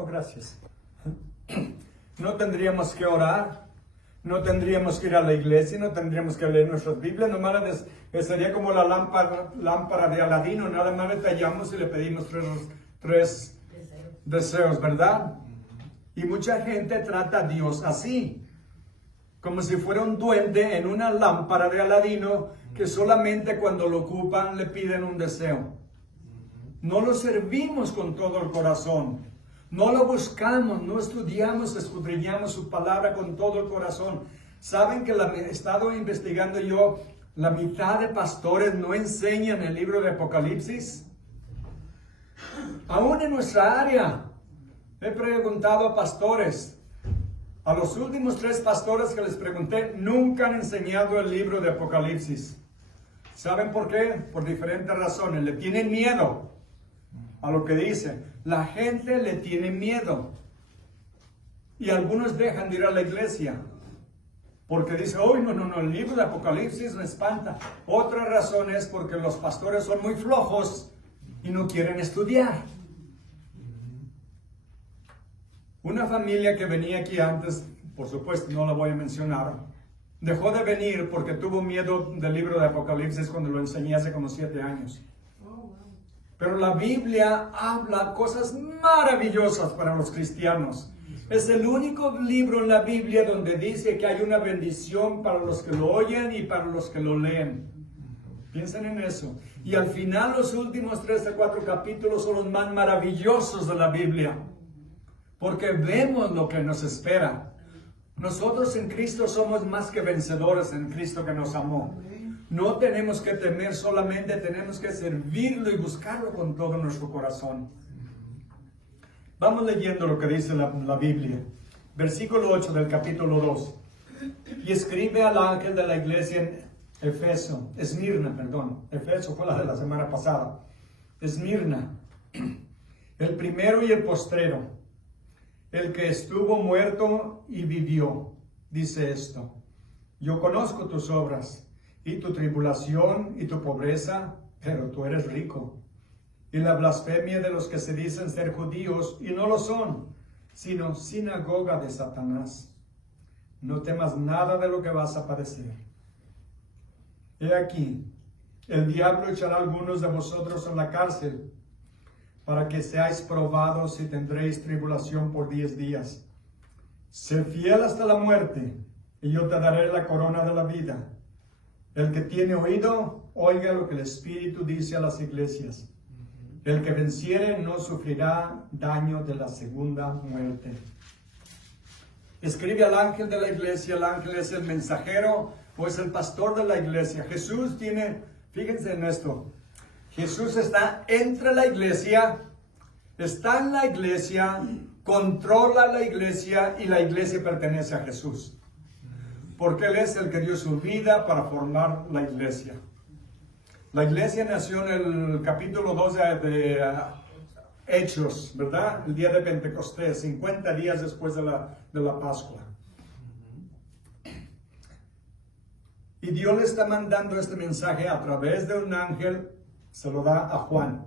Oh, gracias. No tendríamos que orar, no tendríamos que ir a la iglesia, no tendríamos que leer nuestras Biblias, nomás sería como la lámpara de Aladino, nada más le tallamos y le pedimos tres deseos, ¿verdad? Y mucha gente trata a Dios así, como si fuera un duende en una lámpara de Aladino que solamente cuando lo ocupan le piden un deseo. No lo servimos con todo el corazón, no lo buscamos, no estudiamos, escudriñamos su palabra con todo el corazón. ¿Saben que he estado investigando yo? La mitad de pastores no enseñan el libro de Apocalipsis. Aún en nuestra área, he preguntado a pastores. A los últimos 3 pastores que les pregunté, nunca han enseñado el libro de Apocalipsis. ¿Saben por qué? Por diferentes razones. Le tienen miedo a lo que dice. La gente le tiene miedo. Y algunos dejan de ir a la iglesia. Porque dice, oh, no, el libro de Apocalipsis me espanta. Otra razón es porque los pastores son muy flojos y no quieren estudiar. Una familia que venía aquí antes, por supuesto no la voy a mencionar, dejó de venir porque tuvo miedo del libro de Apocalipsis cuando lo enseñé hace como 7 años. Pero la Biblia habla cosas maravillosas para los cristianos. Es el único libro en la Biblia donde dice que hay una bendición para los que lo oyen y para los que lo leen. Piensen en eso. Y al final los últimos 3 o 4 capítulos son los más maravillosos de la Biblia. Porque vemos lo que nos espera. Nosotros en Cristo somos más que vencedores en Cristo que nos amó. No tenemos que temer, solamente tenemos que servirlo y buscarlo con todo nuestro corazón. Vamos leyendo lo que dice la Biblia. Versículo 8 del capítulo 2. Y escribe al ángel de la iglesia en Esmirna. Efeso fue la de la semana pasada. Esmirna, el primero y el postrero, el que estuvo muerto y vivió, dice esto: yo conozco tus obras y tu tribulación y tu pobreza, pero tú eres rico. Y la blasfemia de los que se dicen ser judíos y no lo son, sino sinagoga de Satanás. No temas nada de lo que vas a padecer. He aquí, el diablo echará a algunos de vosotros en la cárcel, para que seáis probados y tendréis tribulación por 10 días. Sé fiel hasta la muerte, y yo te daré la corona de la vida. El que tiene oído, oiga lo que el Espíritu dice a las iglesias. El que venciere no sufrirá daño de la segunda muerte. Escribe al ángel de la iglesia. El ángel es el mensajero o es el pastor de la iglesia. Jesús tiene, fíjense en esto, Jesús está entre la iglesia, está en la iglesia, controla la iglesia y la iglesia pertenece a Jesús. Porque Él es el que dio su vida para formar la iglesia. La iglesia nació en el capítulo 2 de Hechos, ¿verdad? El día de Pentecostés, 50 días después de la Pascua. Y Dios le está mandando este mensaje a través de un ángel, se lo da a Juan,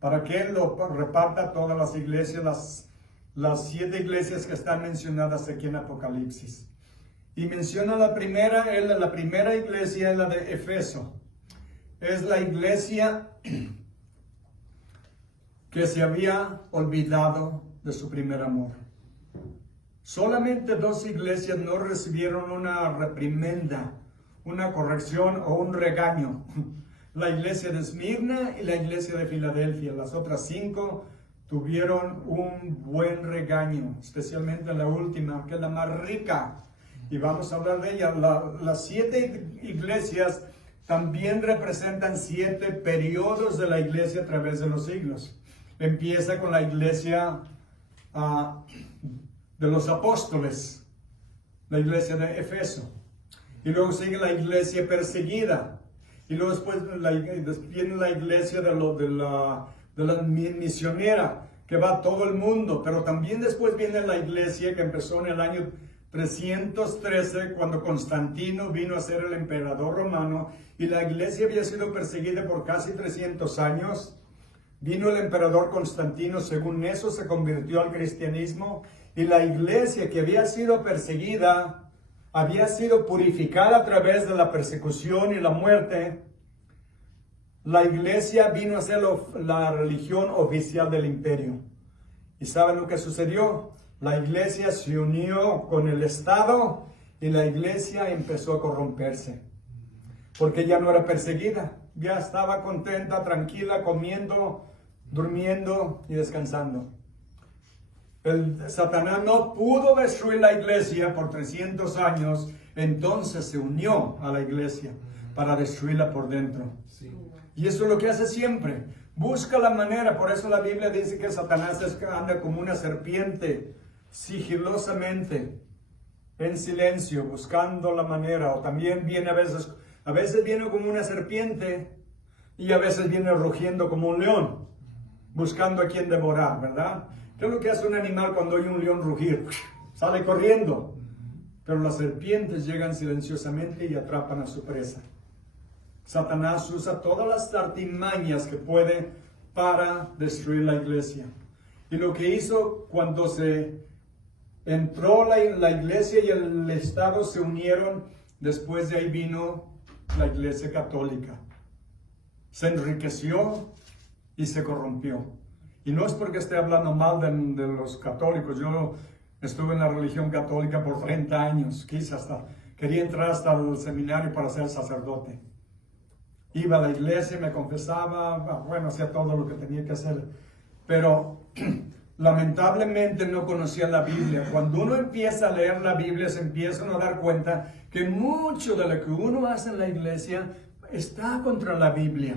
para que él lo reparta a todas las iglesias, las 7 iglesias que están mencionadas aquí en Apocalipsis. Y menciona la primera iglesia es la de Efeso. Es la iglesia que se había olvidado de su primer amor. Solamente 2 iglesias no recibieron una reprimenda, una corrección o un regaño. La iglesia de Esmirna y la iglesia de Filadelfia. Las otras 5 tuvieron un buen regaño, especialmente la última, que es la más rica. Y vamos a hablar de ella. Las 7 iglesias también representan 7 periodos de la iglesia a través de los siglos. Empieza con la iglesia de los apóstoles, la iglesia de Efeso. Y luego sigue la iglesia perseguida. Y luego después viene la iglesia de la misionera, que va a todo el mundo. Pero también después viene la iglesia que empezó en el año 313, cuando Constantino vino a ser el emperador romano. Y la iglesia había sido perseguida por casi 300 años. Vino el emperador Constantino, según eso se convirtió al cristianismo, y la iglesia que había sido perseguida, había sido purificada a través de la persecución y la muerte. La iglesia vino a ser la religión oficial del imperio. ¿Y saben lo que sucedió? La iglesia se unió con el Estado y la iglesia empezó a corromperse. Porque ya no era perseguida, ya estaba contenta, tranquila, comiendo, durmiendo y descansando. Satanás no pudo destruir la iglesia por 300 años, entonces se unió a la iglesia para destruirla por dentro. Sí. Y eso es lo que hace siempre. Busca la manera, por eso la Biblia dice que Satanás anda como una serpiente, sigilosamente, en silencio, buscando la manera. O también viene a veces viene como una serpiente y a veces viene rugiendo como un león, buscando a quien devorar, ¿verdad? ¿Qué es lo que hace un animal cuando oye un león rugir? Sale corriendo. Pero las serpientes llegan silenciosamente y atrapan a su presa. Satanás usa todas las artimañas que puede para destruir la iglesia. Y lo que hizo cuando se entró la iglesia y el Estado se unieron, después de ahí vino la iglesia católica. Se enriqueció y se corrompió. Y no es porque esté hablando mal de los católicos. Yo estuve en la religión católica por 30 años. Quería entrar hasta el seminario para ser sacerdote. Iba a la iglesia, me confesaba, bueno, hacía todo lo que tenía que hacer. Pero lamentablemente no conocía la Biblia. Cuando uno empieza a leer la Biblia, se empiezan a dar cuenta que mucho de lo que uno hace en la iglesia está contra la Biblia.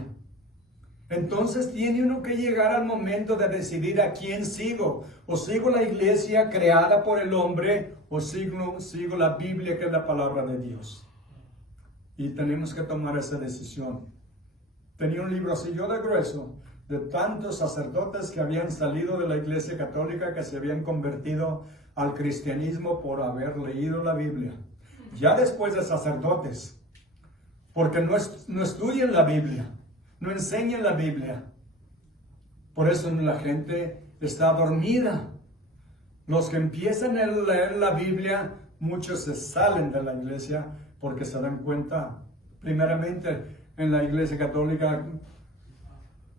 Entonces tiene uno que llegar al momento de decidir a quién sigo. O sigo la iglesia creada por el hombre, o sigo la Biblia, que es la palabra de Dios. Y tenemos que tomar esa decisión. Tenía un libro así yo de grueso, de tantos sacerdotes que habían salido de la iglesia católica, que se habían convertido al cristianismo por haber leído la Biblia. Ya después de sacerdotes, porque no estudian la Biblia, no enseñan la Biblia. Por eso la gente está dormida. Los que empiezan a leer la Biblia, muchos se salen de la iglesia porque se dan cuenta, primeramente en la iglesia católica,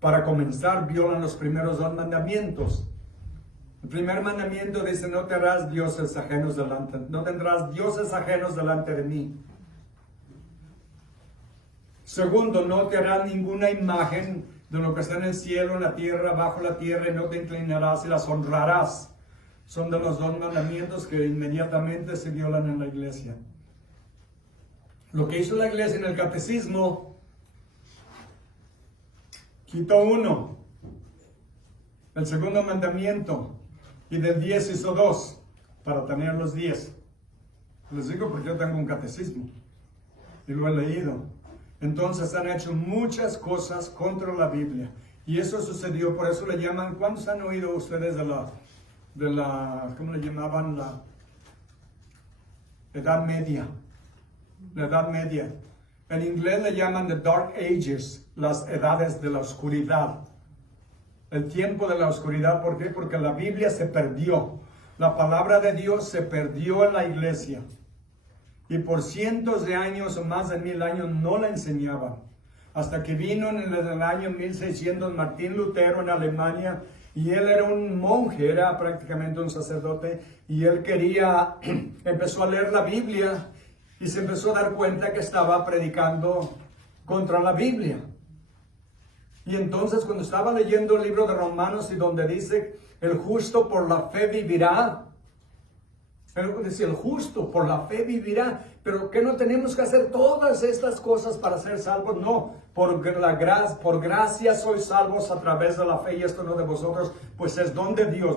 para comenzar, violan los primeros 2 mandamientos. El primer mandamiento dice: no tendrás dioses ajenos delante de mí. Segundo, no te harás ninguna imagen de lo que está en el cielo, en la tierra, bajo la tierra, y no te inclinarás y las honrarás. Son de los 2 mandamientos que inmediatamente se violan en la iglesia. Lo que hizo la iglesia en el catecismo, quitó 1, el segundo mandamiento, y del 10 hizo 2, para tener los 10. Les digo porque yo tengo un catecismo, y lo he leído. Entonces han hecho muchas cosas contra la Biblia. Y eso sucedió, por eso le llaman, ¿cuántos han oído ustedes de la ¿cómo le llamaban? La Edad Media. La Edad Media. En inglés le llaman the Dark Ages, las edades de la oscuridad. El tiempo de la oscuridad, ¿por qué? Porque la Biblia se perdió. La palabra de Dios se perdió en la iglesia. Y por cientos de años o más de 1000 años no la enseñaban. Hasta que vino en el año 1600 Martín Lutero en Alemania, y él era un monje, era prácticamente un sacerdote, y él empezó a leer la Biblia y se empezó a dar cuenta que estaba predicando contra la Biblia. Y entonces cuando estaba leyendo el libro de Romanos, y donde dice: el justo por la fe vivirá. Decía: el justo por la fe vivirá. Pero ¿qué no tenemos que hacer todas estas cosas para ser salvos? No, por gracia sois salvos a través de la fe, y esto no de vosotros, pues es don de Dios,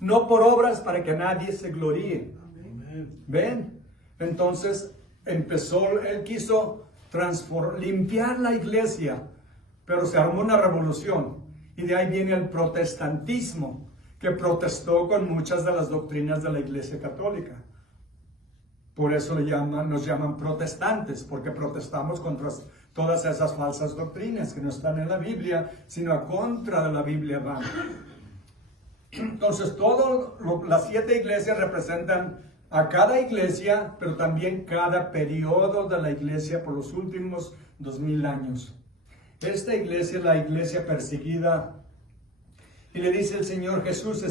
no por obras para que nadie se gloríe. Amén. ¿Ven? Entonces él quiso limpiar la iglesia, pero se armó una revolución, y de ahí viene el protestantismo, que protestó con muchas de las doctrinas de la iglesia católica. Por eso nos llaman protestantes, porque protestamos contra todas esas falsas doctrinas que no están en la Biblia, sino a contra de la Biblia van. Entonces, las 7 iglesias representan a cada iglesia, pero también cada periodo de la iglesia por los últimos 2000 años. Esta iglesia es la iglesia perseguida. Y le dice el Señor Jesús,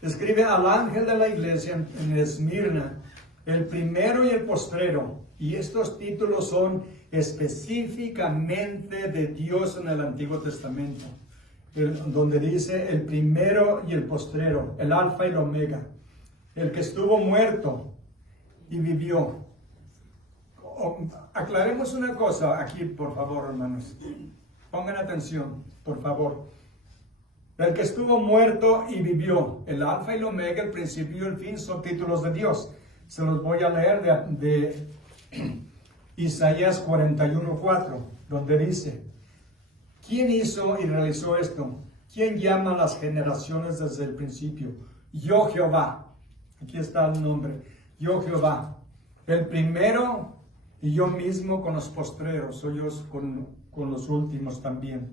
escribe al ángel de la iglesia en Esmirna, el primero y el postrero. Y estos títulos son específicamente de Dios en el Antiguo Testamento, donde dice el primero y el postrero, el alfa y el omega, el que estuvo muerto y vivió. Aclaremos una cosa aquí, por favor, hermanos. Pongan atención, por favor. El que estuvo muerto y vivió, el alfa y el omega, el principio y el fin, son títulos de Dios. Se los voy a leer de Isaías 41:4, donde dice: ¿quién hizo y realizó esto? ¿Quién llama a las generaciones desde el principio? Yo Jehová. Aquí está el nombre. Yo Jehová. El primero y yo mismo con los postreros. Soy yo con los últimos también.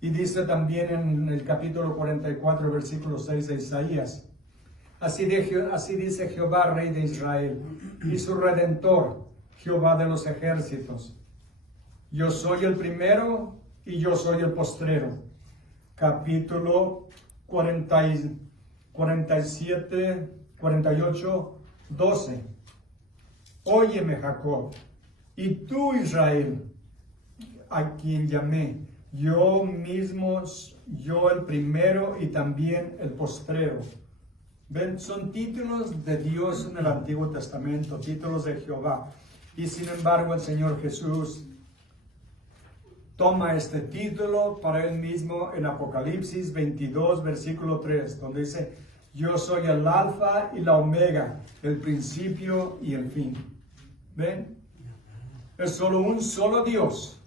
Y dice también en el capítulo 44, versículo 6 de Isaías: así dice Jehová, Rey de Israel, y su Redentor, Jehová de los ejércitos: yo soy el primero y yo soy el postrero. Capítulo 48, 12. Óyeme, Jacob, y tú, Israel, a quien llamé, yo mismo, yo el primero y también el postrero. ¿Ven? Son títulos de Dios en el Antiguo Testamento, títulos de Jehová. Y sin embargo, el Señor Jesús toma este título para Él mismo en Apocalipsis 22, versículo 3, donde dice: yo soy el alfa y la omega, el principio y el fin. ¿Ven? Es solo un solo Dios.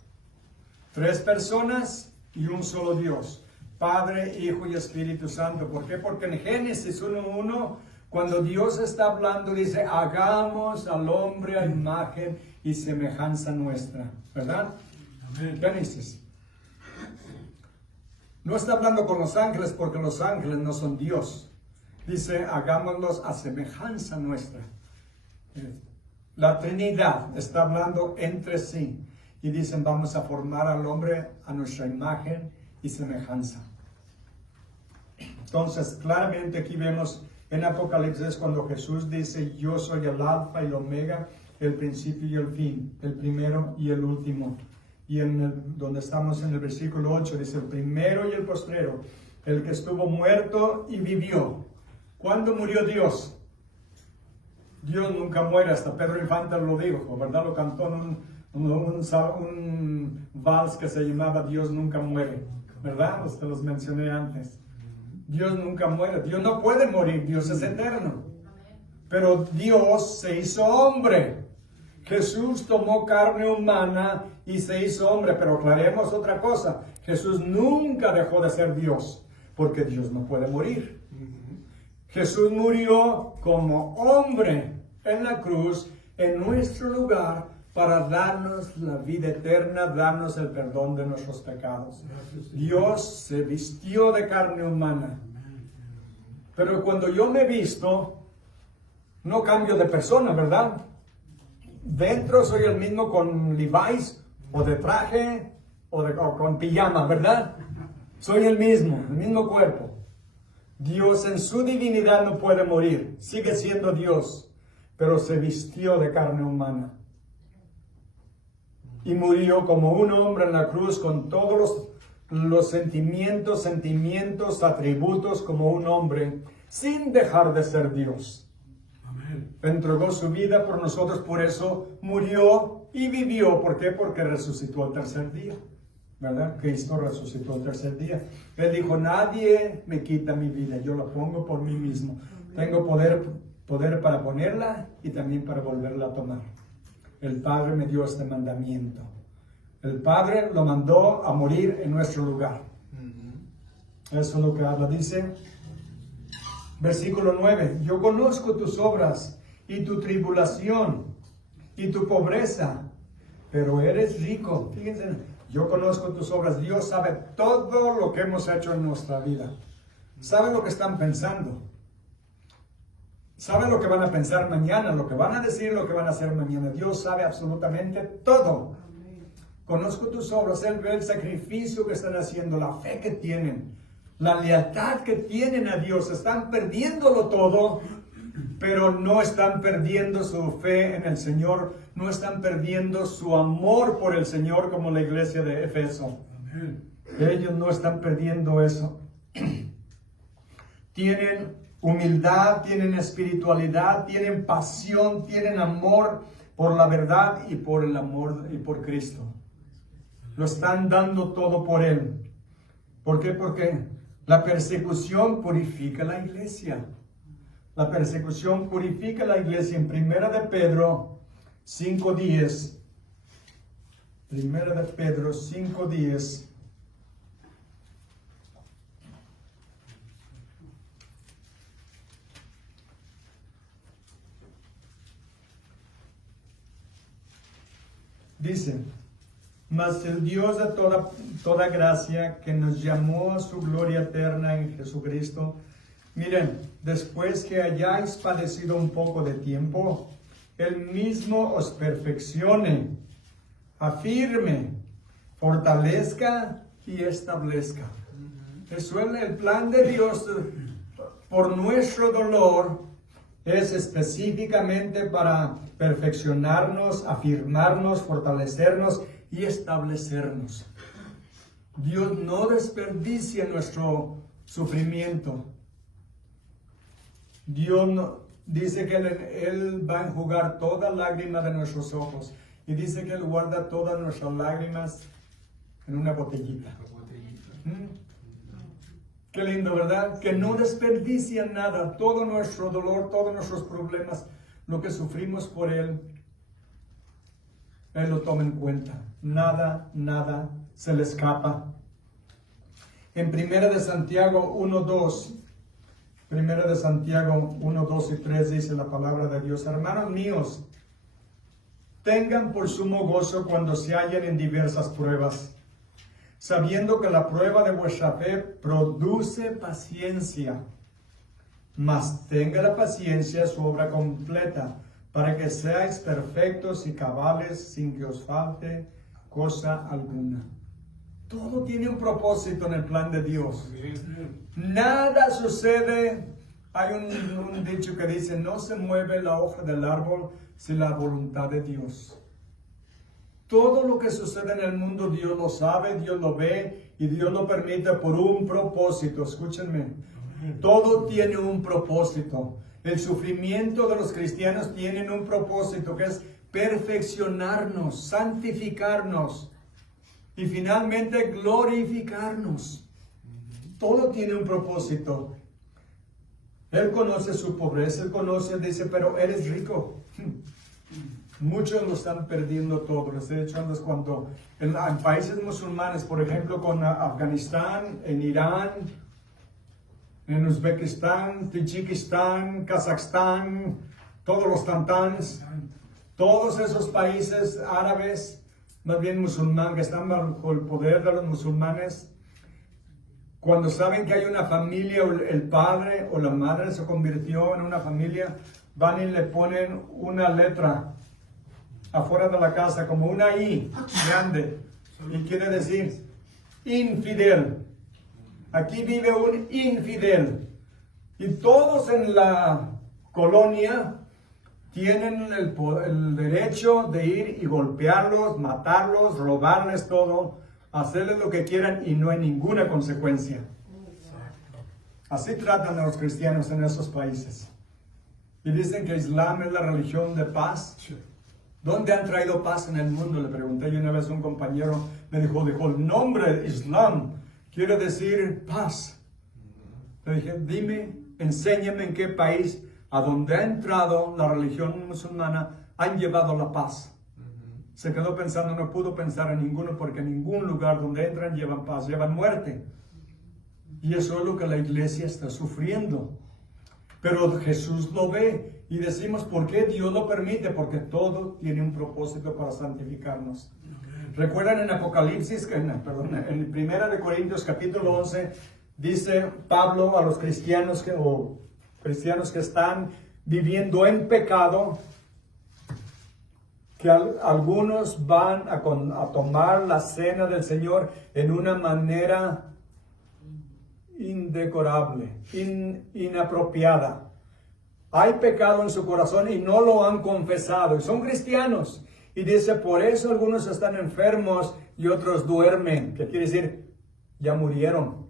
3 personas y un solo Dios. Padre, Hijo y Espíritu Santo. ¿Por qué? Porque en Génesis 1:1, cuando Dios está hablando, dice: hagamos al hombre a imagen y semejanza nuestra. ¿Verdad? Amén. Génesis. No está hablando con los ángeles, porque los ángeles no son Dios. Dice: hagámoslos a semejanza nuestra. La Trinidad está hablando entre sí. Y dicen: vamos a formar al hombre a nuestra imagen y semejanza. Entonces, claramente aquí vemos en Apocalipsis cuando Jesús dice: yo soy el alfa y el omega, el principio y el fin, el primero y el último. Y donde estamos en el versículo 8, dice: el primero y el postrero, el que estuvo muerto y vivió. ¿Cuándo murió Dios? Dios nunca muere, hasta Pedro Infante lo dijo, ¿verdad? Lo cantó en un vals que se llamaba Dios nunca muere, ¿verdad? Te los mencioné antes. Dios nunca muere, Dios no puede morir, Dios es eterno. Pero Dios se hizo hombre. Jesús tomó carne humana y se hizo hombre, pero aclaremos otra cosa: Jesús nunca dejó de ser Dios, porque Dios no puede morir. Jesús murió como hombre en la cruz, en nuestro lugar, para darnos la vida eterna, darnos el perdón de nuestros pecados. Dios se vistió de carne humana. Pero cuando yo me visto, no cambio de persona, ¿verdad? Dentro soy el mismo con Levi's, o de traje, o con pijama, ¿verdad? Soy el mismo cuerpo. Dios en su divinidad no puede morir, sigue siendo Dios, pero se vistió de carne humana. Y murió como un hombre en la cruz con todos los sentimientos, atributos como un hombre, sin dejar de ser Dios. Amén. Entregó su vida por nosotros, por eso murió y vivió. ¿Por qué? Porque resucitó al tercer día. ¿Verdad? Cristo resucitó al tercer día. Él dijo: nadie me quita mi vida, yo la pongo por mí mismo. Tengo poder para ponerla y también para volverla a tomar. El Padre me dio este mandamiento. El Padre lo mandó a morir en nuestro lugar. Eso es lo que habla. Dice, versículo 9: yo conozco tus obras y tu tribulación y tu pobreza, pero eres rico. Fíjense, yo conozco tus obras. Dios sabe todo lo que hemos hecho en nuestra vida. Sabe lo que están pensando. Sabe lo que van a pensar mañana, lo que van a decir, lo que van a hacer mañana. Dios sabe absolutamente todo. Conozco tus obras. Él ve el sacrificio que están haciendo, la fe que tienen, la lealtad que tienen a Dios. Están perdiéndolo todo, pero no están perdiendo su fe en el Señor. No están perdiendo su amor por el Señor como la iglesia de Éfeso. Ellos no están perdiendo eso. Tienen humildad, tienen espiritualidad, tienen pasión, tienen amor por la verdad y por el amor y por Cristo. Lo están dando todo por Él. ¿Por qué? Porque la persecución purifica la iglesia. La persecución purifica la iglesia. En 1 de Pedro 5:10. 1 de Pedro 5:10. Dice, mas el Dios de toda gracia, que nos llamó a su gloria eterna en Jesucristo. Miren, después que hayáis padecido un poco de tiempo, Él mismo os perfeccione, afirme, fortalezca y establezca. Eso es el plan de Dios por nuestro dolor. Es específicamente para perfeccionarnos, afirmarnos, fortalecernos y establecernos. Dios no desperdicia nuestro sufrimiento. Dios dice que Él va a enjugar toda lágrima de nuestros ojos. Y dice que Él guarda todas nuestras lágrimas en una botellita. Qué lindo, ¿verdad? Que no desperdicia nada. Todo nuestro dolor, todos nuestros problemas, lo que sufrimos por Él, Él lo toma en cuenta. Nada se le escapa. En 1 de Santiago 1:2, 1 de Santiago 1:2 y 3 dice la palabra de Dios: hermanos míos, tengan por sumo gozo cuando se hallen en diversas pruebas, sabiendo que la prueba de vuestra fe produce paciencia. Mas tenga la paciencia su obra completa, para que seáis perfectos y cabales, sin que os falte cosa alguna. Todo tiene un propósito en el plan de Dios. Nada sucede. Hay un dicho que dice, no se mueve la hoja del árbol sin la voluntad de Dios. Todo lo que sucede en el mundo, Dios lo sabe, Dios lo ve y Dios lo permite por un propósito. Escúchenme, todo tiene un propósito. El sufrimiento de los cristianos tiene un propósito, que es perfeccionarnos, santificarnos y finalmente glorificarnos. Todo tiene un propósito. Él conoce su pobreza, Él conoce, dice, pero eres rico. Muchos lo están perdiendo todo. Les he dicho antes, cuando en países musulmanes, por ejemplo, con Afganistán, en Irán, en Uzbekistán, Tayikistán, Kazajstán, todos los tantans, todos esos países árabes, más bien musulmanes, que están bajo el poder de los musulmanes, cuando saben que hay una familia, el padre o la madre se convirtió en una familia, van y le ponen una letra afuera de la casa, como una I grande, y quiere decir infidel. Aquí vive un infidel. Y todos en la colonia tienen el derecho de ir y golpearlos, matarlos, robarles todo, hacerles lo que quieran y no hay ninguna consecuencia. Así tratan a los cristianos en esos países. Y dicen que Islam es la religión de paz. ¿Dónde han traído paz en el mundo? Le pregunté yo una vez a un compañero, me dijo, el nombre Islam quiere decir paz. Le dije, dime, enséñame en qué país a donde ha entrado la religión musulmana han llevado la paz. Se quedó pensando, no pudo pensar en ninguno, porque en ningún lugar donde entran llevan paz, llevan muerte. Y eso es lo que la iglesia está sufriendo. Pero Jesús lo ve y decimos, ¿por qué Dios lo permite? Porque todo tiene un propósito para santificarnos. Recuerdan en Apocalipsis, en 1 Corintios capítulo 11, dice Pablo a los cristianos que están viviendo en pecado, que algunos van a tomar la cena del Señor en una manera indecorable, inapropiada. Hay pecado en su corazón y no lo han confesado. Y son cristianos. Y dice, por eso algunos están enfermos y otros duermen. ¿Qué quiere decir? Ya murieron.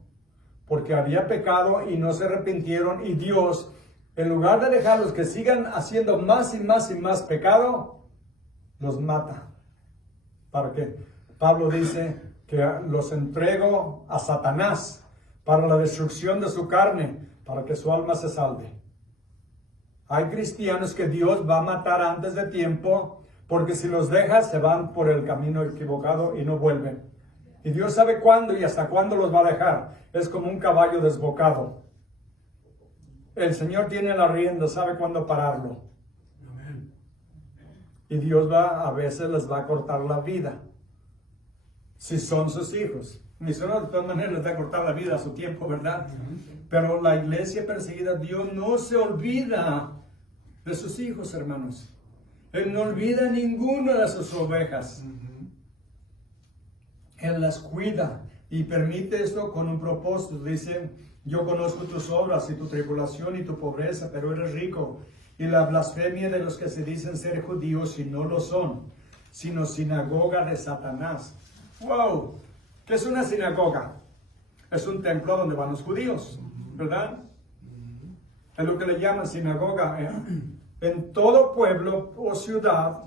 Porque había pecado y no se arrepintieron. Y Dios, en lugar de dejarlos que sigan haciendo más y más y más pecado, los mata. ¿Para qué? Pablo dice que los entrego a Satanás para la destrucción de su carne, para que su alma se salve. Hay cristianos que Dios va a matar antes de tiempo, porque si los deja se van por el camino equivocado y no vuelven. Y Dios sabe cuándo y hasta cuándo los va a dejar. Es como un caballo desbocado. El Señor tiene la rienda, sabe cuándo pararlo. Amén. Y Dios a veces les va a cortar la vida, si son sus hijos. Mi Señor de todas maneras les va a cortar la vida a su tiempo, ¿verdad? Pero la iglesia perseguida, Dios no se olvida de sus hijos, hermanos. Él no olvida ninguna de sus ovejas. Él las cuida y permite esto con un propósito. Dice, yo conozco tus obras y tu tribulación y tu pobreza, pero eres rico. Y la blasfemia de los que se dicen ser judíos y no lo son, sino sinagoga de Satanás. ¡Wow! ¿Qué es una sinagoga? Es un templo donde van los judíos, ¿verdad? Es lo que le llaman sinagoga. En todo pueblo o ciudad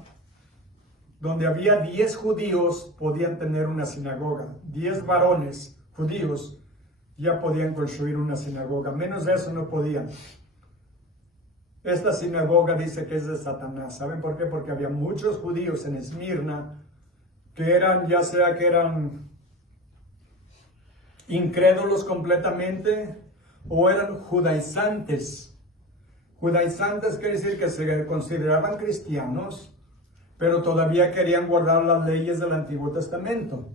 donde había 10 judíos podían tener una sinagoga. 10 varones judíos ya podían construir una sinagoga. Menos de eso no podían. Esta sinagoga dice que es de Satanás. ¿Saben por qué? Porque había muchos judíos en Esmirna que eran, ya sea que eran incrédulos completamente o eran judaizantes. Judaizantes quiere decir que se consideraban cristianos, pero todavía querían guardar las leyes del Antiguo Testamento.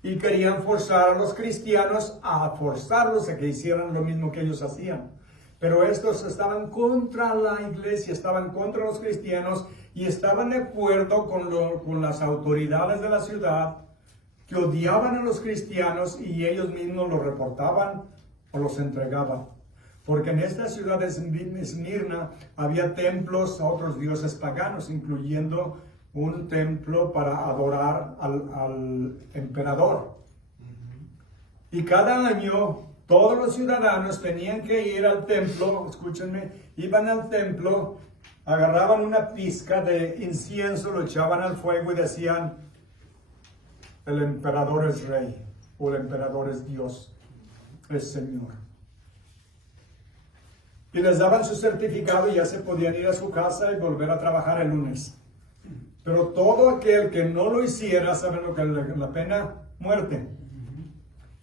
Y querían forzar a los cristianos a forzarlos a que hicieran lo mismo que ellos hacían. Pero estos estaban contra la iglesia, estaban contra los cristianos y estaban de acuerdo con las autoridades de la ciudad, que odiaban a los cristianos y ellos mismos los reportaban o los entregaban. Porque en esta ciudad de Esmirna había templos a otros dioses paganos, incluyendo un templo para adorar al emperador. Y cada año todos los ciudadanos tenían que ir al templo, escúchenme, iban al templo, agarraban una pizca de incienso, lo echaban al fuego y decían, el emperador es rey, o el emperador es Dios, es Señor. Y les daban su certificado y ya se podían ir a su casa y volver a trabajar el lunes. Pero todo aquel que no lo hiciera, ¿saben lo que es la pena? Muerte.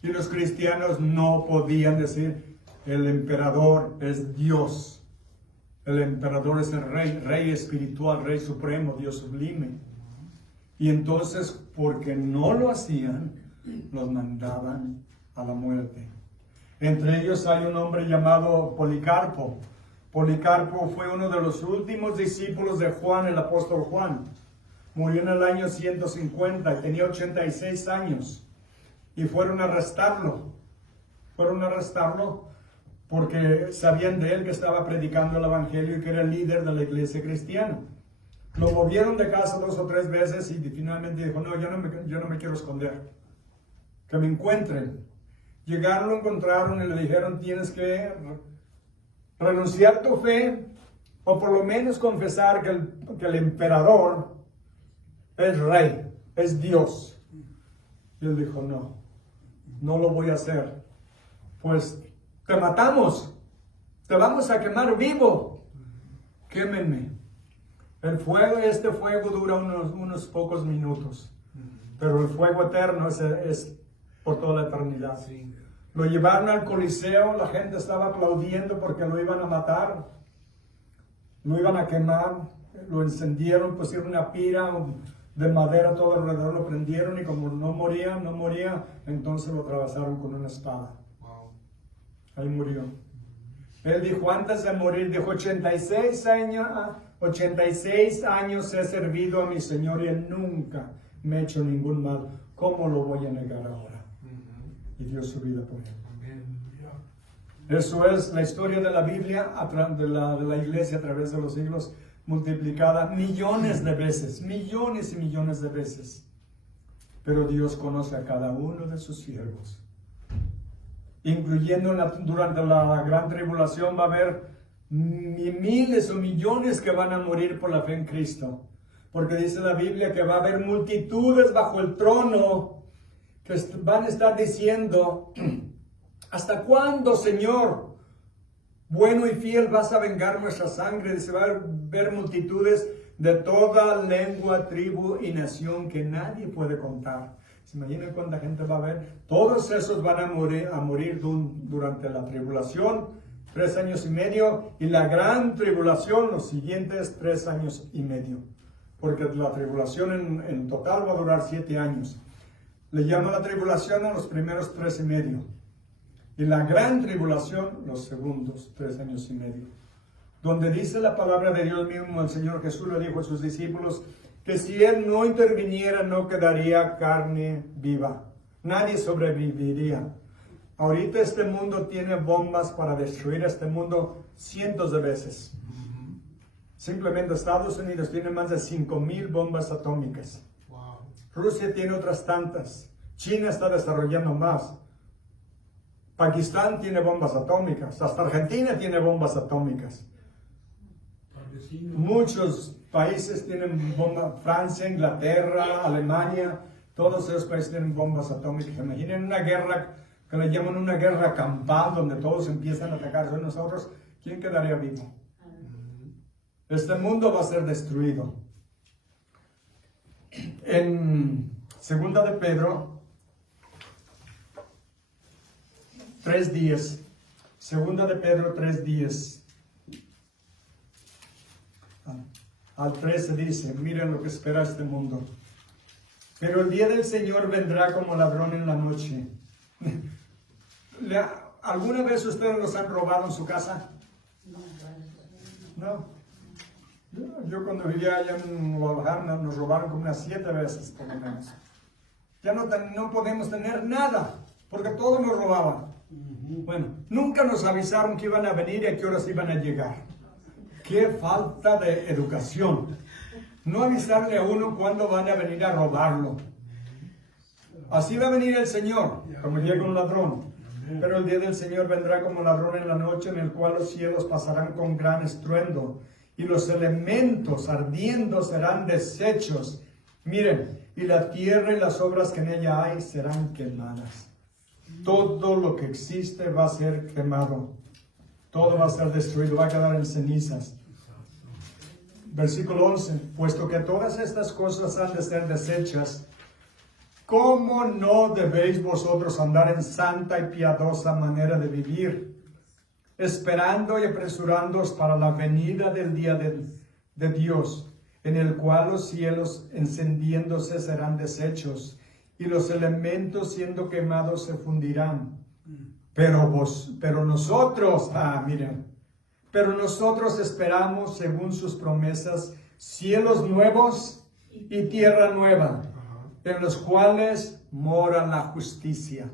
Y los cristianos no podían decir, el emperador es Dios. El emperador es el rey, rey espiritual, rey supremo, Dios sublime. Y entonces, porque no lo hacían, los mandaban a la muerte. Entre ellos hay un hombre llamado Policarpo. Policarpo fue uno de los últimos discípulos de Juan, el apóstol Juan. Murió en el año 150 y tenía 86 años. Y fueron a arrestarlo. Fueron a arrestarlo porque sabían de él que estaba predicando el evangelio y que era el líder de la iglesia cristiana. Lo movieron de casa 2 o 3 veces y finalmente dijo, no, yo no me quiero esconder. Que me encuentren. Llegaron, lo encontraron y le dijeron, tienes que renunciar a tu fe o por lo menos confesar que el emperador es rey, es Dios. Y él dijo, no lo voy a hacer. Pues te matamos, te vamos a quemar vivo. Quémenme. Este fuego dura unos pocos minutos, pero el fuego eterno es por toda la eternidad. Lo llevaron al Coliseo, la gente estaba aplaudiendo porque lo iban a matar, lo iban a quemar, lo encendieron, pusieron una pira de madera todo alrededor, lo prendieron y como no moría, entonces lo atravesaron con una espada. Ahí murió. Él dijo antes de morir, dijo 86 años he servido a mi Señor y Él nunca me ha hecho ningún mal. ¿Cómo lo voy a negar ahora? Y dio su vida por Él. Eso es la historia de la Biblia, de la iglesia a través de los siglos, multiplicada millones de veces, millones y millones de veces. Pero Dios conoce a cada uno de sus siervos. Incluyendo durante la gran tribulación va a haber miles o millones que van a morir por la fe en Cristo. Porque dice la Biblia que va a haber multitudes bajo el trono que van a estar diciendo, ¿hasta cuándo, Señor, bueno y fiel, vas a vengar nuestra sangre? Dice, va a haber multitudes de toda lengua, tribu y nación que nadie puede contar. ¿Se imaginan cuánta gente va a haber? Todos esos van a morir durante la tribulación, 3 años y medio, y la gran tribulación, los siguientes 3 años y medio. Porque la tribulación en total va a durar 7 años. Le llama la tribulación a los primeros 3 y medio. Y la gran tribulación, los segundos 3 años y medio. Donde dice la palabra de Dios mismo, el Señor Jesús le dijo a sus discípulos, que si Él no interviniera no quedaría carne viva. Nadie sobreviviría. Ahorita este mundo tiene bombas para destruir este mundo cientos de veces. Simplemente Estados Unidos tiene más de 5,000 bombas atómicas. Rusia tiene otras tantas. China está desarrollando más. Pakistán tiene bombas atómicas. Hasta Argentina tiene bombas atómicas. Muchos países tienen bombas, Francia, Inglaterra, Alemania, todos esos países tienen bombas atómicas. Imaginen una guerra que le llaman una guerra campal, donde todos empiezan a atacarse unos a otros. ¿Quién quedaría vivo? Este mundo va a ser destruido. En 2 de Pedro 3:10, 2 de Pedro 3:10. Al 13 dice, miren lo que espera este mundo. Pero el día del Señor vendrá como ladrón en la noche. ¿Alguna vez ustedes los han robado en su casa? No. Yo cuando vivía allá en Guadalajara nos robaron como unas 7 veces por lo menos. Ya no podemos tener nada, porque todo nos robaban. Bueno, nunca nos avisaron que iban a venir y a qué horas iban a llegar. ¡Qué falta de educación! No avisarle a uno cuándo van a venir a robarlo. Así va a venir el Señor, como llega un ladrón. Pero el día del Señor vendrá como ladrón en la noche, en el cual los cielos pasarán con gran estruendo, y los elementos ardiendo serán deshechos. Miren, y la tierra y las obras que en ella hay serán quemadas. Todo lo que existe va a ser quemado. Todo va a ser destruido, va a quedar en cenizas. Versículo 11. Puesto que todas estas cosas han de ser deshechas, ¿cómo no debéis vosotros andar en santa y piadosa manera de vivir, esperando y apresurándoos para la venida del día de Dios, en el cual los cielos encendiéndose serán deshechos, y los elementos siendo quemados se fundirán? Pero nosotros, pero nosotros esperamos, según sus promesas, cielos nuevos y tierra nueva, en los cuales mora la justicia.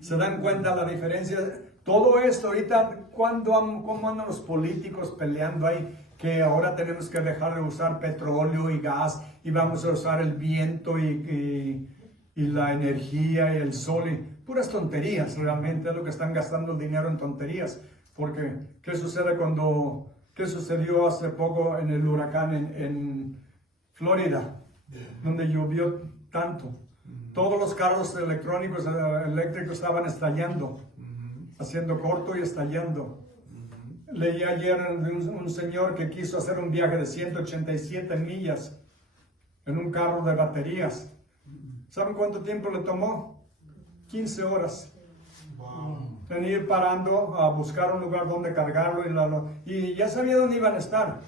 ¿Se dan cuenta la diferencia? Todo esto ahorita, ¿cómo andan los políticos peleando ahí? Que ahora tenemos que dejar de usar petróleo y gas y vamos a usar el viento y la energía y el sol. Puras tonterías, realmente es lo que están gastando el dinero en tonterías. Porque, ¿qué sucedió hace poco en el huracán en Florida? Donde llovió tanto. Todos los carros electrónicos, eléctricos estaban estallando, haciendo corto y estallando. Leí ayer de un señor que quiso hacer un viaje de 187 millas en un carro de baterías. ¿Saben cuánto tiempo le tomó? 15 horas. En ir parando a buscar un lugar donde cargarlo y ya sabía dónde iban a estar.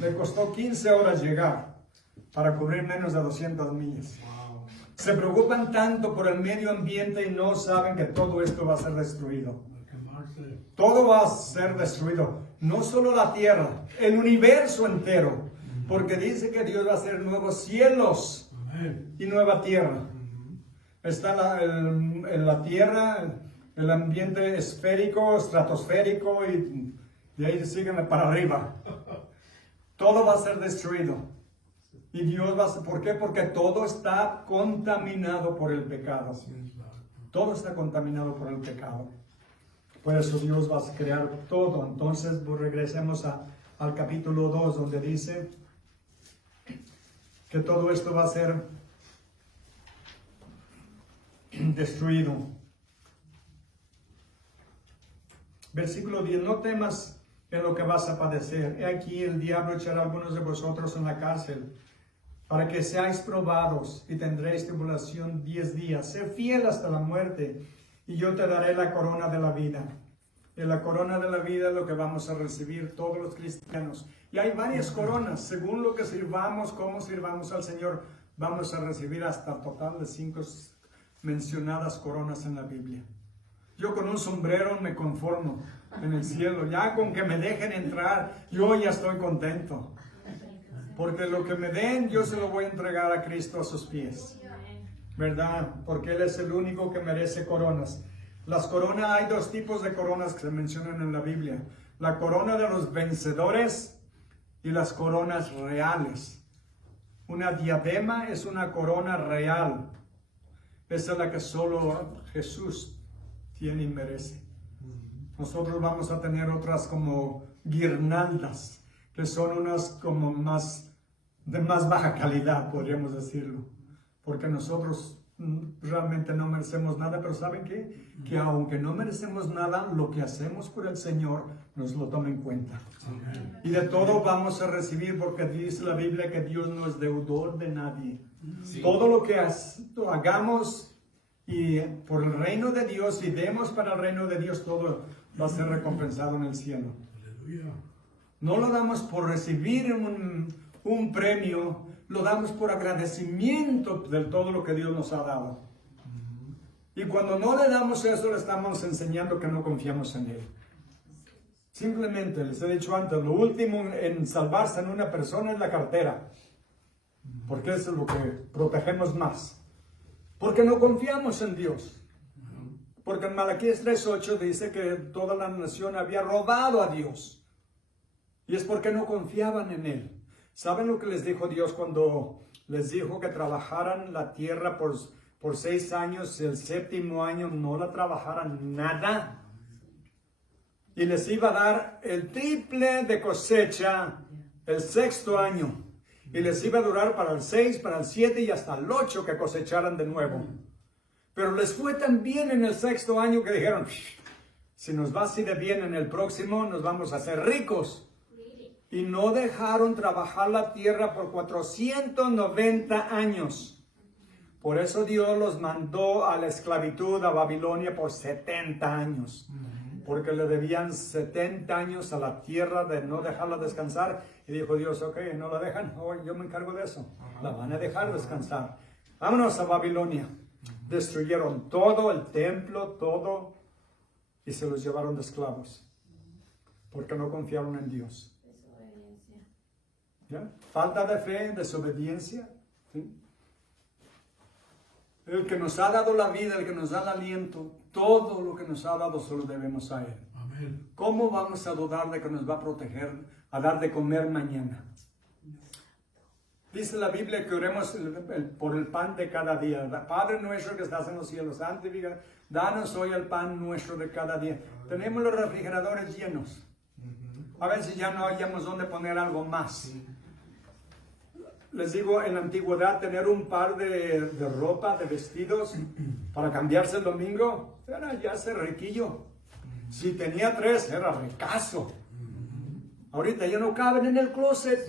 Le costó 15 horas llegar para cubrir menos de 200 millas. Se preocupan tanto por el medio ambiente y no saben que todo esto va a ser destruido. Todo va a ser destruido. No solo la tierra, el universo entero. Porque dice que Dios va a hacer nuevos cielos y nueva tierra. Está en la tierra, el ambiente esférico, estratosférico y de ahí siguen para arriba. Todo va a ser destruido. Y Dios va a... ¿Por qué? Porque todo está contaminado por el pecado. Todo está contaminado por el pecado. Por eso Dios va a crear todo. Entonces pues, regresemos al capítulo 2, donde dice que todo esto va a ser destruido. Versículo 10. No temas en lo que vas a padecer. He aquí el diablo echará a algunos de vosotros en la cárcel, para que seáis probados, y tendréis tribulación 10 días. Sé fiel hasta la muerte, y yo te daré la corona de la vida. Y la corona de la vida es lo que vamos a recibir todos los cristianos. Y hay varias coronas, según lo que sirvamos, cómo sirvamos al Señor, vamos a recibir hasta el total de 5 mencionadas coronas en la Biblia. Yo con un sombrero me conformo en el cielo. Ya con que me dejen entrar, yo ya estoy contento. Porque lo que me den, yo se lo voy a entregar a Cristo a sus pies. ¿Verdad? Porque Él es el único que merece coronas. Las coronas, hay 2 tipos de coronas que se mencionan en la Biblia. La corona de los vencedores y las coronas reales. Una diadema es una corona real. Esa es la que solo Jesús tiene y merece. Nosotros vamos a tener otras como guirnaldas, que son unas como de más baja calidad, podríamos decirlo. Porque nosotros realmente no merecemos nada, pero ¿saben qué? Que aunque no merecemos nada, lo que hacemos por el Señor nos lo toma en cuenta. Amén. Y de todo vamos a recibir, porque dice la Biblia que Dios no es deudor de nadie. Sí. Todo lo que hagamos y por el reino de Dios y demos para el reino de Dios, todo va a ser recompensado en el cielo. Aleluya. No lo damos por recibir un premio, lo damos por agradecimiento de todo lo que Dios nos ha dado. Y cuando no le damos eso, le estamos enseñando que no confiamos en Él. Simplemente, les he dicho antes, lo último en salvarse en una persona es la cartera. Porque eso es lo que protegemos más. Porque no confiamos en Dios. Porque en Malaquías 3:8 dice que toda la nación había robado a Dios. Y es porque no confiaban en Él. ¿Saben lo que les dijo Dios cuando les dijo que trabajaran la tierra por 6 años? El 7º año no la trabajaran nada. Y les iba a dar el triple de cosecha el 6º año. Y les iba a durar para el 6, para el 7 y hasta el 8 que cosecharan de nuevo. Pero les fue tan bien en el 6º año que dijeron, si nos va así de bien en el próximo, nos vamos a hacer ricos. Y no dejaron trabajar la tierra por 490 años. Por eso Dios los mandó a la esclavitud a Babilonia por 70 años. Porque le debían 70 años a la tierra de no dejarla descansar. Y dijo Dios, ok, no la dejan, yo me encargo de eso. La van a dejar descansar. Vámonos a Babilonia. Destruyeron todo, el templo, todo. Y se los llevaron de esclavos. Porque no confiaron en Dios. ¿Ya? Falta de fe, desobediencia. ¿Sí? El que nos ha dado la vida, el que nos da el aliento, todo lo que nos ha dado se lo debemos a Él. Amén. ¿Cómo vamos a dudar de que nos va a proteger, a dar de comer mañana? Dice la Biblia que oremos por el pan de cada día. Padre nuestro que estás en los cielos, santificado, danos hoy el pan nuestro de cada día. Tenemos los refrigeradores llenos. A ver si ya no hayamos dónde poner algo más. Les digo, en la antigüedad, tener un par de ropa, de vestidos, para cambiarse el domingo, era ya ser riquillo. Si tenía 3, era ricazo. Ahorita ya no caben en el closet.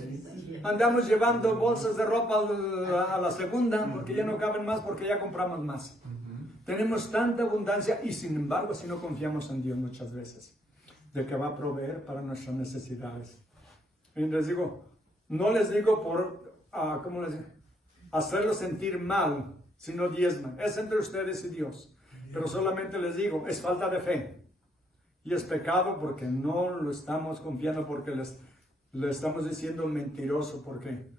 Andamos llevando bolsas de ropa a la segunda, porque ya no caben más, porque ya compramos más. Tenemos tanta abundancia y sin embargo si no confiamos en Dios muchas veces, de que va a proveer para nuestras necesidades. Y les digo, no les digo por, ¿cómo les digo? Hacerlos sentir mal, sino diezman. Es entre ustedes y Dios. Pero solamente les digo, es falta de fe. Y es pecado porque no lo estamos confiando, porque le estamos diciendo mentiroso, porque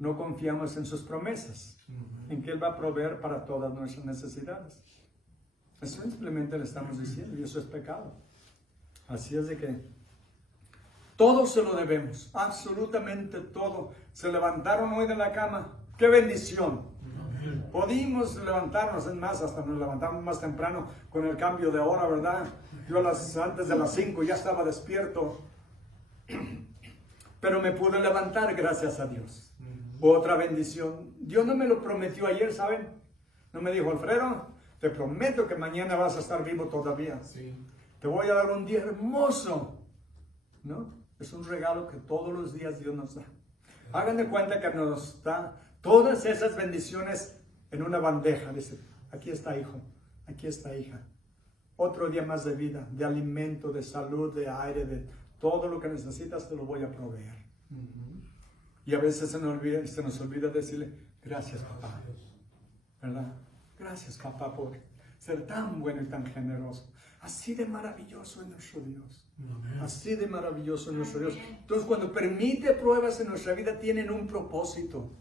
no confiamos en sus promesas, en que Él va a proveer para todas nuestras necesidades. Eso simplemente le estamos diciendo y eso es pecado. Así es de que todo se lo debemos, absolutamente todo. Se levantaron hoy de la cama, ¡qué bendición! Pudimos levantarnos, es más, hasta nos levantamos más temprano con el cambio de hora, ¿verdad? Yo antes de las 5 ya estaba despierto, pero me pude levantar gracias a Dios. Otra bendición. Dios no me lo prometió ayer, ¿saben? No me dijo, Alfredo, te prometo que mañana vas a estar vivo todavía. Te voy a dar un día hermoso. ¿No? Es un regalo que todos los días Dios nos da. Hagan de cuenta que nos da todas esas bendiciones en una bandeja. Dice, aquí está hijo, aquí está hija. Otro día más de vida, de alimento, de salud, de aire, de todo lo que necesitas te lo voy a proveer. Y a veces se nos olvida decirle, gracias papá. ¿Verdad? Gracias papá por ser tan bueno y tan generoso. Así de maravilloso es nuestro Dios. Así de maravilloso es nuestro Dios. Entonces cuando permite pruebas en nuestra vida tienen un propósito.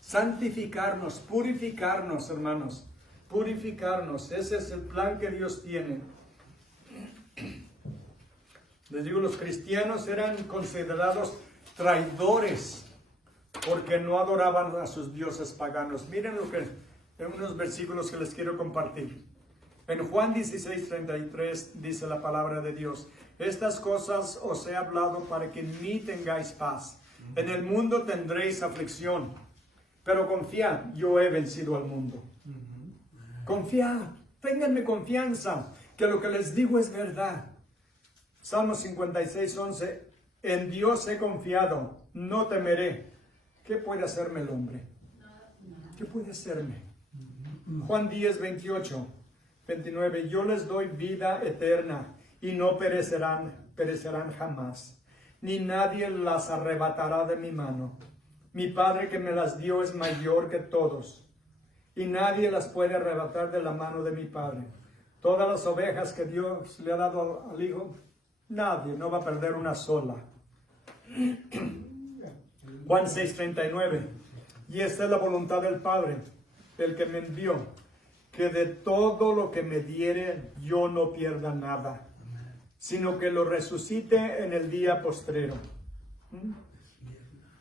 Santificarnos, purificarnos, hermanos. Purificarnos. Ese es el plan que Dios tiene. Les digo, los cristianos eran considerados traidores porque no adoraban a sus dioses paganos. Miren lo que en unos versículos que les quiero compartir. En Juan 16:33 dice la palabra de Dios: estas cosas os he hablado para que en mí tengáis paz. En el mundo tendréis aflicción, pero confiad, yo he vencido al mundo. Confiad, ténganme confianza, que lo que les digo es verdad. Salmo 56:11, en Dios he confiado, no temeré. ¿Qué puede hacerme el hombre? ¿Qué puede hacerme? Juan 10:28-29, yo les doy vida eterna y no perecerán jamás, ni nadie las arrebatará de mi mano. Mi Padre que me las dio es mayor que todos, y nadie las puede arrebatar de la mano de mi Padre. Todas las ovejas que Dios le ha dado al Hijo, nadie, no va a perder una sola. Juan 6:39, y esta es la voluntad del Padre, el que me envió, que de todo lo que me diere yo no pierda nada, sino que lo resucite en el día postrero.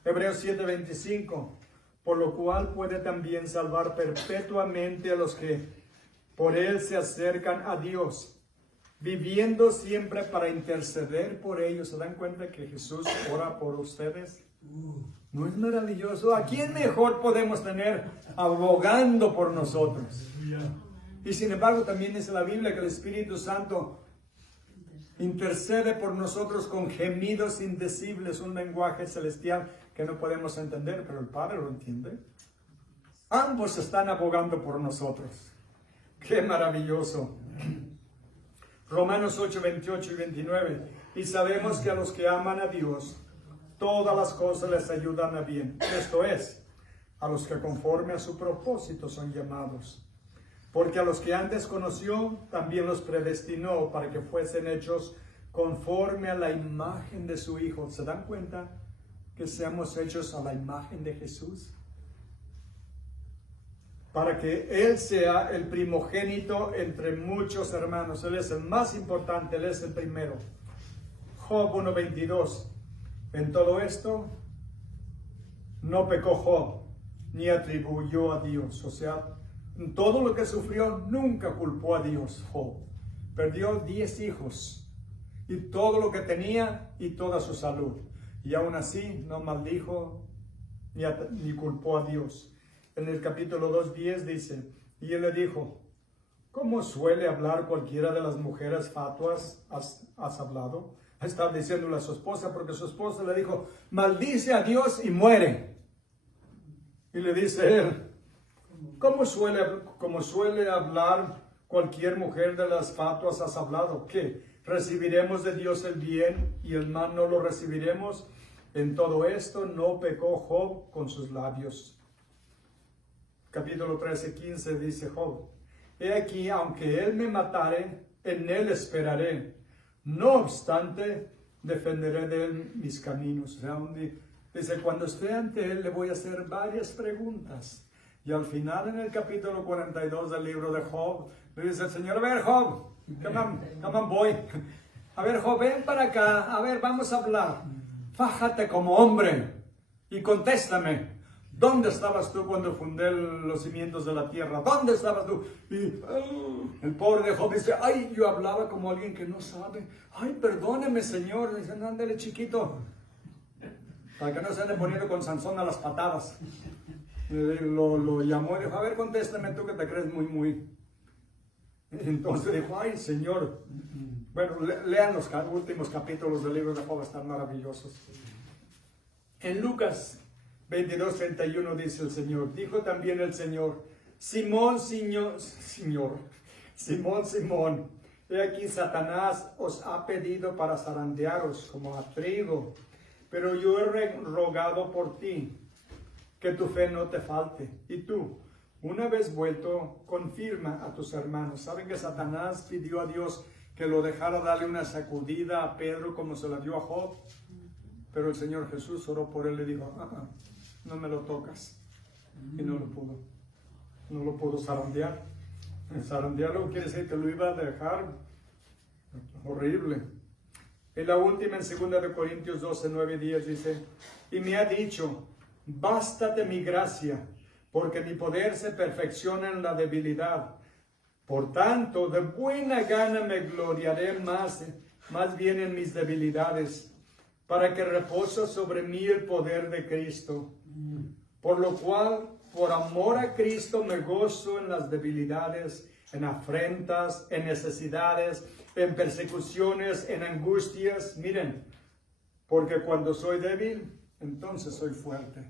Hebreos 7:25, por lo cual puede también salvar perpetuamente a los que por él se acercan a Dios, viviendo siempre para interceder por ellos. ¿Se dan cuenta que Jesús ora por ustedes? ¿No es maravilloso? ¿A quién mejor podemos tener abogando por nosotros? Y sin embargo también dice la Biblia que el Espíritu Santo intercede por nosotros con gemidos indecibles, un lenguaje celestial que no podemos entender, pero el Padre lo entiende. Ambos están abogando por nosotros. ¡Qué maravilloso! Romanos 8:28 y 29. Y sabemos que a los que aman a Dios, todas las cosas les ayudan a bien. Esto es, a los que conforme a su propósito son llamados. Porque a los que antes conoció, también los predestinó para que fuesen hechos conforme a la imagen de su Hijo. ¿Se dan cuenta que seamos hechos a la imagen de Jesús? Para que Él sea el primogénito entre muchos hermanos. Él es el más importante, Él es el primero. Job 1:22. En todo esto no pecó Job, ni atribuyó a Dios. O sea, en todo lo que sufrió, nunca culpó a Dios Job. Perdió 10 hijos y todo lo que tenía y toda su salud. Y aún así no maldijo ni culpó a Dios. En el capítulo 2:10 dice, y él le dijo, ¿cómo suele hablar cualquiera de las mujeres fatuas has hablado? Estaba diciéndole a su esposa, porque su esposa le dijo, maldice a Dios y muere. Y le dice él, ¿cómo suele hablar cualquier mujer de las fatuas has hablado? ¿Qué? ¿Recibiremos de Dios el bien y el mal no lo recibiremos? En todo esto no pecó Job con sus labios. Capítulo 13:15 dice Job: he aquí, aunque él me matare, en él esperaré. No obstante, defenderé de él mis caminos. O sea, dice, cuando esté ante él le voy a hacer varias preguntas. Y al final, en el capítulo 42 del libro de Job, le dice el Señor: a ver, Job, come on, boy. A ver, Job, ven para acá. A ver, vamos a hablar. Fájate como hombre y contéstame. ¿Dónde estabas tú cuando fundé los cimientos de la tierra? ¿Dónde estabas tú? Y el pobre de Job dice: ay, yo hablaba como alguien que no sabe. Ay, perdóneme, Señor. Dice: ándale, chiquito. Para que no se ande poniendo con Sansón a las patadas. Lo llamó y dijo: a ver, contéstame tú que te crees muy. Entonces dijo: ay, Señor. Bueno, lean los últimos capítulos del libro de Job, están maravillosos. En Lucas 22:31 dice el Señor: dijo también el Señor: Simón, Simón, he aquí Satanás os ha pedido para zarandearos como a trigo, pero yo he rogado por ti, que tu fe no te falte. Y tú, una vez vuelto, confirma a tus hermanos. ¿Saben que Satanás pidió a Dios que lo dejara darle una sacudida a Pedro como se la dio a Job? Pero el Señor Jesús oró por él y le dijo: no me lo tocas. Y no lo pudo zarandear. Zarandearlo quiere decir que lo iba a dejar horrible. En la última, en 2 Corintios 12:9-10 dice: y me ha dicho: bástate mi gracia, porque mi poder se perfecciona en la debilidad. Por tanto, de buena gana me gloriaré más bien en mis debilidades, para que repose sobre mí el poder de Cristo. Por lo cual, por amor a Cristo, me gozo en las debilidades, en afrentas, en necesidades, en persecuciones, en angustias. Miren, porque cuando soy débil, entonces soy fuerte.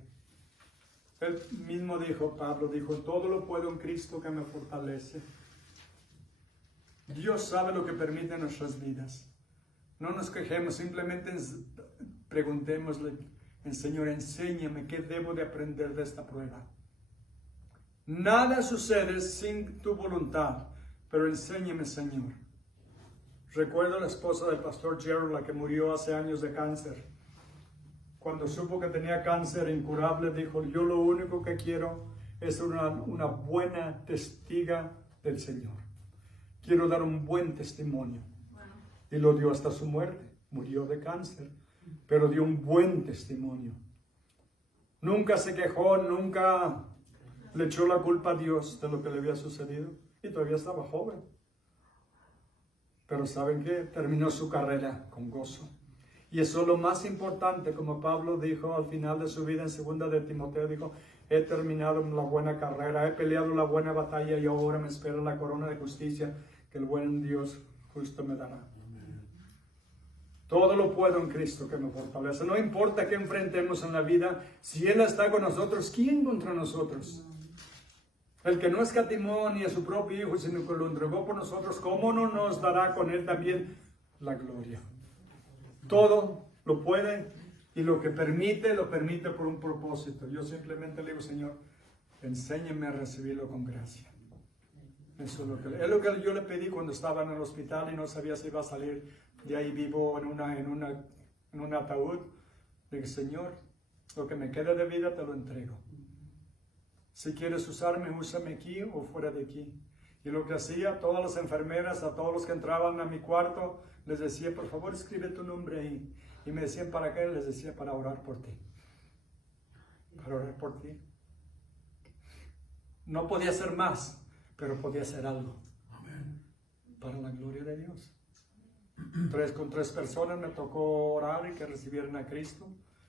Él mismo dijo, Pablo dijo: todo lo puedo en Cristo que me fortalece. Dios sabe lo que permite en nuestras vidas. No nos quejemos, simplemente preguntémosle: Señor, enséñame qué debo de aprender de esta prueba. Nada sucede sin tu voluntad, pero enséñame, Señor. Recuerdo a la esposa del pastor Gerald, la que murió hace años de cáncer. Cuando supo que tenía cáncer incurable, dijo: yo lo único que quiero es una buena testiga del Señor. Quiero dar un buen testimonio. Y lo dio hasta su muerte. Murió de cáncer, pero dio un buen testimonio. Nunca se quejó, nunca le echó la culpa a Dios de lo que le había sucedido. Y todavía estaba joven. Pero ¿saben qué? Terminó su carrera con gozo. Y eso es lo más importante, como Pablo dijo al final de su vida en 2 de Timoteo, dijo: he terminado la buena carrera, he peleado la buena batalla y ahora me espera la corona de justicia que el buen Dios justo me dará. Todo lo puedo en Cristo que me fortalece. No importa qué enfrentemos en la vida, si Él está con nosotros, ¿quién contra nosotros? El que no escatimó ni a su propio Hijo, sino que lo entregó por nosotros, ¿cómo no nos dará con Él también la gloria? Todo lo puede, y lo que permite, lo permite por un propósito. Yo simplemente le digo: Señor, enséñame a recibirlo con gracia. Eso es lo que yo le pedí cuando estaba en el hospital y no sabía si iba a salir de ahí vivo en un ataúd. Le dije: Señor, lo que me queda de vida te lo entrego. Si quieres usarme, úsame aquí o fuera de aquí. Y lo que hacía, todas las enfermeras, a todos los que entraban a mi cuarto, les decía: por favor, escribe tu nombre ahí. Y me decían: ¿para qué? Les decía: para orar por ti. Para orar por ti. No podía hacer más, pero podía hacer algo. Para la gloria de Dios. Con 3 personas me tocó orar y que recibieran a Cristo.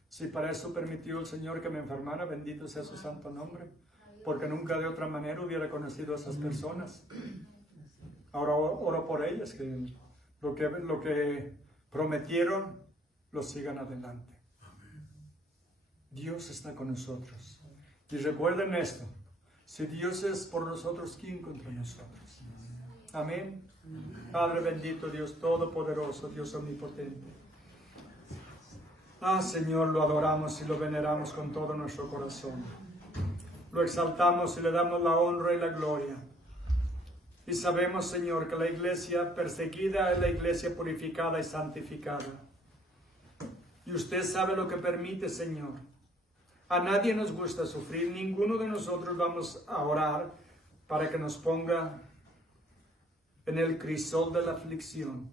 Si para eso permitió el Señor que me enfermara, bendito sea su santo nombre. Porque nunca de otra manera hubiera conocido a esas personas. Ahora oro por ellas, que lo que prometieron lo sigan adelante. Dios está con nosotros. Y recuerden esto: si Dios es por nosotros, ¿quién contra nosotros? Amén. Padre bendito, Dios todopoderoso, Dios omnipotente. Señor, lo adoramos y lo veneramos con todo nuestro corazón. Lo exaltamos y le damos la honra y la gloria. Y sabemos, Señor, que la iglesia perseguida es la iglesia purificada y santificada. Y usted sabe lo que permite, Señor. A nadie nos gusta sufrir. Ninguno de nosotros vamos a orar para que nos ponga en el crisol de la aflicción.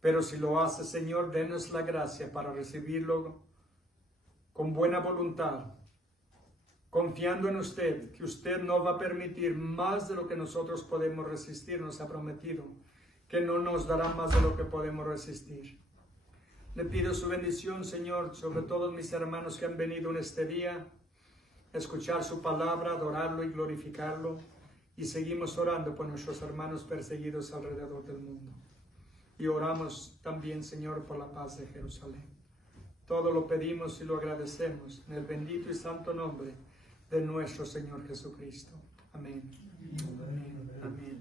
Pero si lo hace, Señor, denos la gracia para recibirlo con buena voluntad, confiando en usted, que usted no va a permitir más de lo que nosotros podemos resistir. Nos ha prometido que no nos dará más de lo que podemos resistir. Le pido su bendición, Señor, sobre todos mis hermanos que han venido en este día a escuchar su palabra, adorarlo y glorificarlo. Y seguimos orando por nuestros hermanos perseguidos alrededor del mundo. Y oramos también, Señor, por la paz de Jerusalén. Todo lo pedimos y lo agradecemos en el bendito y santo nombre de nuestro Señor Jesucristo. Amén. Amén. Amén.